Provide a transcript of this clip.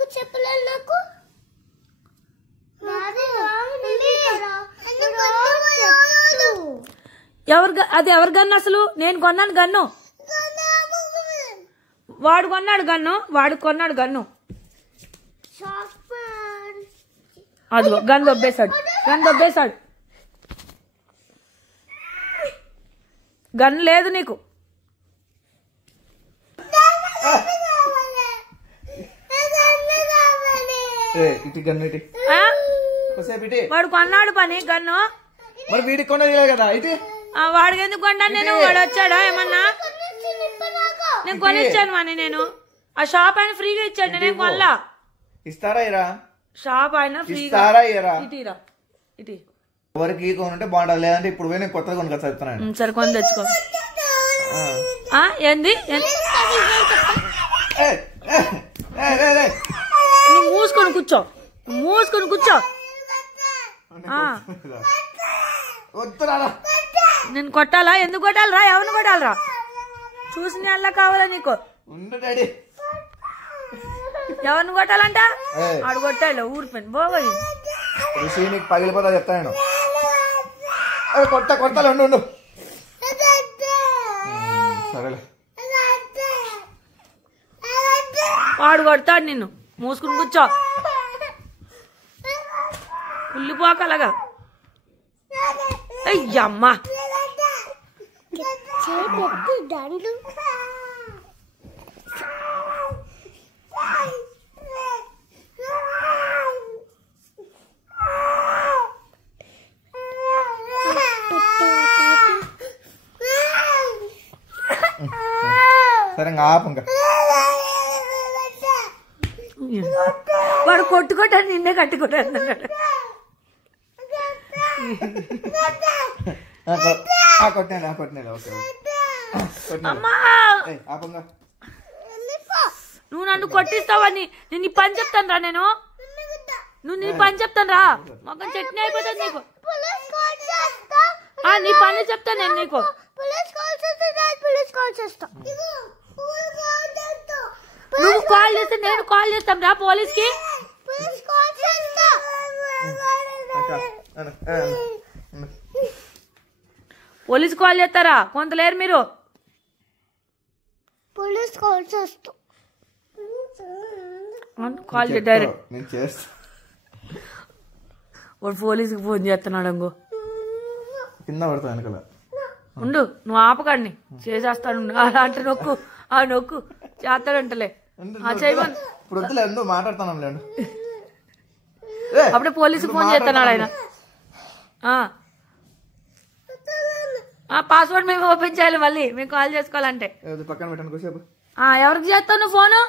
ఎందుకు చెప్పలేదు నాకు? అది ఎవరి గన్ను అసలు? నేను కొన్నాను గన్ను. వాడు కొన్నాడు గన్ను. అదిగో గన్ దొబ్బేశాడు. గన్ను లేదు నీకు. వాడు కొన్నాడు పని గన్ను. మరి వీడికి కొన్నది కదా ఇటు. వాడికి ఎందుకు కొన్నాను నేను? వాడు వచ్చాడా ఏమన్నా? నేను కొనిచ్చాను మని. నేను ఆ షాప్ ఆయన ఫ్రీగా ఇచ్చాడు. నేను కొనలా. ఇస్తారా ఇరా? షాప్ ఆయన ఫ్రీగా ఇస్తారా ఇరా? ఇటీ ఎవరికి కొనుంటే బాగుంటుంది. లేదంటే ఇప్పుడు పోయి నేను కొత్తగా కొనుక్కా చెప్తున్నాను. సరే కొని తెచ్చుకో. ఏంది? నువ్వు మూసుకొని కూర్చో. నేను కొట్టాలా? ఎందుకు కొట్టాలరా? ఎవరిని కొట్టాలరా? చూసిన అలా కావాలా నీకు? ఎవరిని కొట్టాలంట? ఆడు కొట్టాలి ఊరిపోయింది బాబోయ్. నీకు పగిలిపోతా చెప్తాను. కొట్టాలి ఉండు. సరేలే. వాడు కొడతాడు నిన్ను. మూసుకుని కూర్చో. ఉల్లిపోకలాగా. అయ్యమ్మా సరే ఆపంగా. వాడు కొట్టుకుంటాడు నిన్నే కట్టుకుంటాడు. నువ్వు నన్ను కొట్టిస్తావని నేను నీ పని చెప్తాను రా. నువ్వు నీ పని చెప్తాను రా. మొత్తం చట్నీ అయిపోతుంది నీకు. నీ పని చెప్తాను నేను నీకు. నువ్వు కాల్ చేస్తే నేను కాల్ చేస్తాను రా పోలీస్ కి. పోలీస్ కాల్ చేస్తారా? కొంత లేరు మీరు. పోలీస్ కాల్ చేస్తా. కాల్ చే డైరెక్ట్. వాడు పోలీసుకి ఫోన్ చేస్తున్నాడు. అంగో కింద పడతా వెనకాల ఉండు. నువ్వు ఆపకండి. చేసేస్తాడు. అలా అంటే నొక్కు. నొక్కు చేస్తాడంటలే. చేయమని ఇప్పుడు మాట్లాడుతున్నాం. అప్పుడే పోలీసుకి ఫోన్ చేస్తున్నాడు ఆయన. పాస్వర్డ్ మేము ఓపెన్ చేయాలి. మళ్ళీ మేము కాల్ చేసుకోవాలంటే పక్కన పెట్టండి. ఎవరికి చేస్తావు నువ్వు ఫోను?